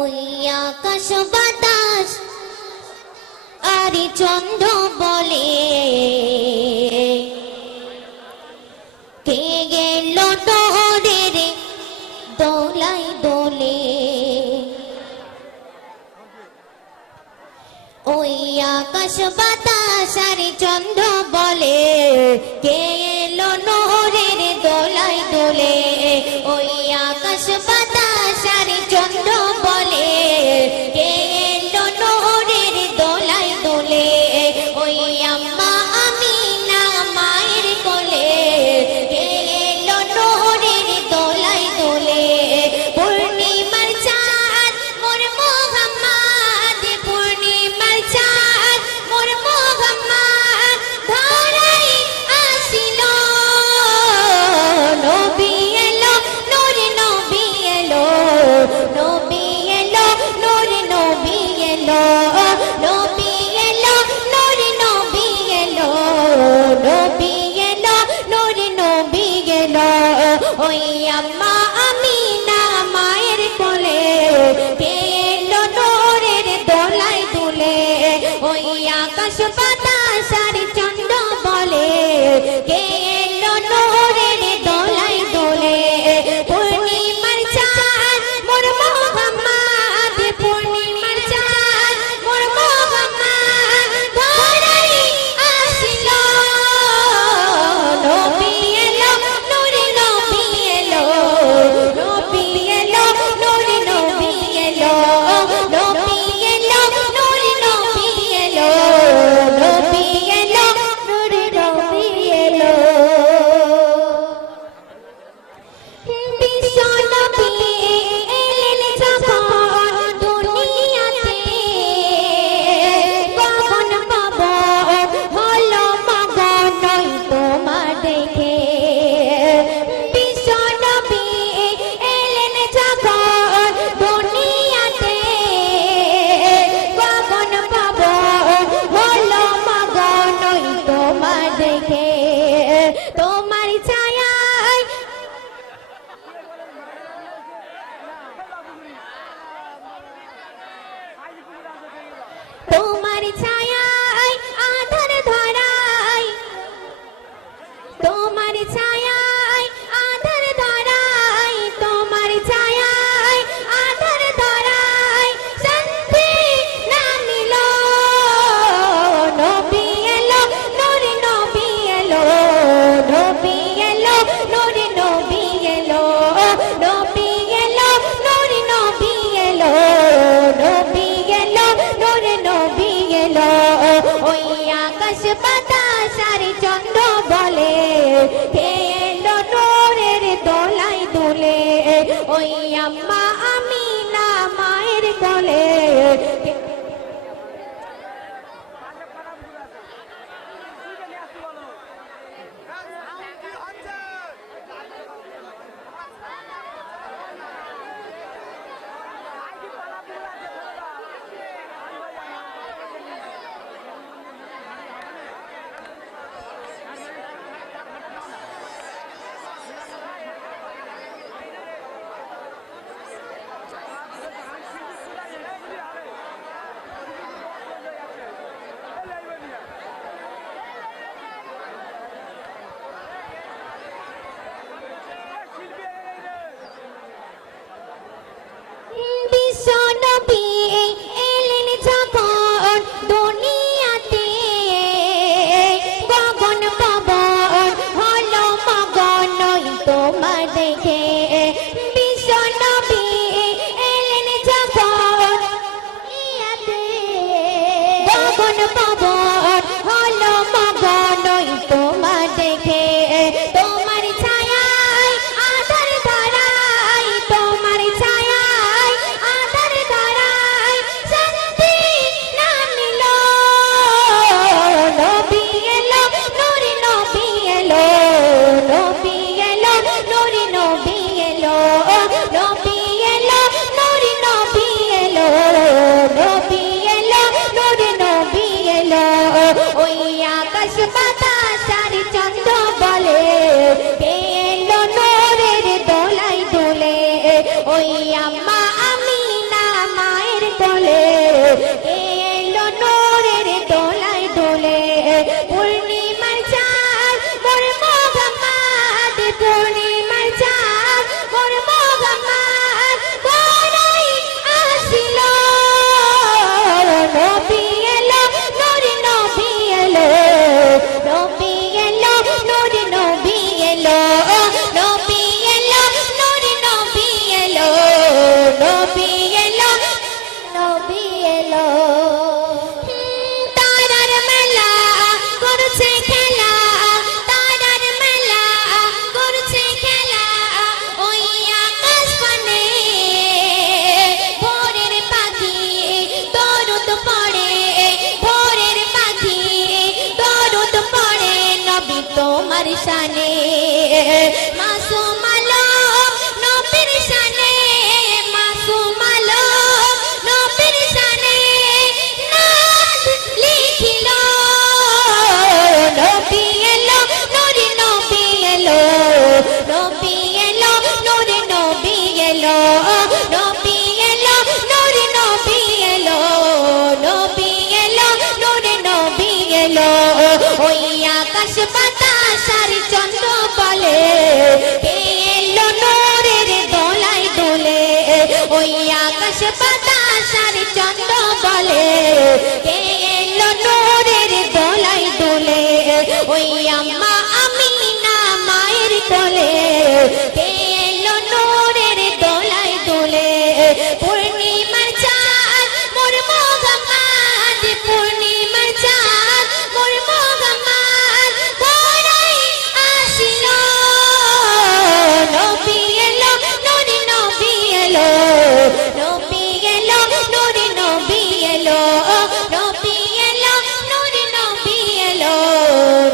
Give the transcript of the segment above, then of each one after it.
ওই আকাশ বাতাস আরি চন্দ্র বলে কে গেল তোদের দোলাই দোলে। ওই আকাশ বাতাস আরি চন্দ্র বলে কে এলো নোরের দোলাই দোলে। ওই আকাশ বাতাস আরি চন্দ্র বলে কে এলো নোরের দোলাই দোলে। ওই আম্মা আমিনা মায়ের কোলে কে এলো নোরের দোলাই দোলে। পূর্ণিমার চাঁদ মোর মোহাম্মদ, পূর্ণিমার চাঁদ মোর মোহাম্মদ ধরাই আসিল। নবী এলো নূর নবী এলো, নবী এলো নূর নবী এলো, নবী এলো নূর নবী এলো, নবী এলো নূর নবী এলো। ওই আম্মা আমিনা মায়ের কোলে কে এলো নূরের দোলাই দুলে। ওই আকাশ বাতাস আর চন্দ্র বলে কে এলো নূরের দোলাই দোলে। পূর্ণিমার চাঁদ মোর মোহাম্মদ, পূর্ণিমার চাঁদ মোর মোহাম্মদ ধরাই আসিল। নবী এলো নূর নবী এলো, নবী এলো নূর নবী এলো, নবী এলো নূর নবী এলো, নবী এলো নূর নবী এলো। বিশ্ব নবী এলেন যখন দুনিয়াতে, কখন পাবো হলো মগনই তোমার দেখে। বিশ্ব নবী এলেন যখন দুনিয়াতে, কখন পাবো হলো মগনই তোমার দেখে। তোমার ছায়ায় তোমার ছায়ায় আধার ধরাই, তোমার ছায়ায় আধার ধরাই, তোমার ছায়ায় আধার ধরাই শান্তি নামিল। নবী এলো নূর নবী এলো, নবী এলো নূর নবী এলো, নবী এলো নূর নবী এলো, নবী এলো নূর নবী এলো। ওই আকাশ বাতাস আর চন্দ্র বলে কে এলো নূরের দোলাই দুলে। ওই আম্মা আমিনা মায়ের কোলে কে এলো নূরের দোলায় দোলে পূর্ণিমার চাঁদ মোর মোহাম্মদ পূর্ণিমার চাঁদ মোর মোহাম্মদ বড়ই আসিল নবী এলো নূর নবী এলো নবী এলো নূর নবী এলো নবী এলো নূর নবী এলো নবী এলো নবী এলো তারার মেলা করছে খেলা তারার মেলা করছে খেলা ওই আকাশ পানে ভোরের পাখি দরুদ পড়ে ভোরের পাখি দরুদ পড়ে নবী তোমার শানে মাসুম আলো নবীর শানে মাসুম আলো নবীর শানে নাত লিখিল নবী এলো নূর নবী এলো নবী এলো নূর নবী এলো নবী এলো নূর নবী এলো নবী এলো নূর নবী এলো ওই আকাশ বাতাস আর চন্দ্র বলে কে এলো নূরের দোলায় দোলে ওই আকাশ বাতাস আর চন্দ্র বলে কে এলো নূরের দোলায় দোলে ওই আম্মা আমিনা মায়ের কোলে কে এলো নূরের দোলায় দোলে পূর্ণিমার চাঁদ মোর মোহাম্মদ পূর্ণিমার চাঁদ মোর মোহাম্মদ বড়ই আসিল নবী এলো নূর নবী এলো নবী এলো নূর নবী এলো নবী এলো নূর নবী এলো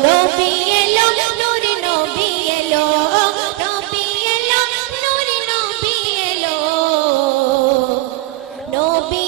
নবী এলো নূর নবী এলো নবী এলো নূর নবী এলো নবী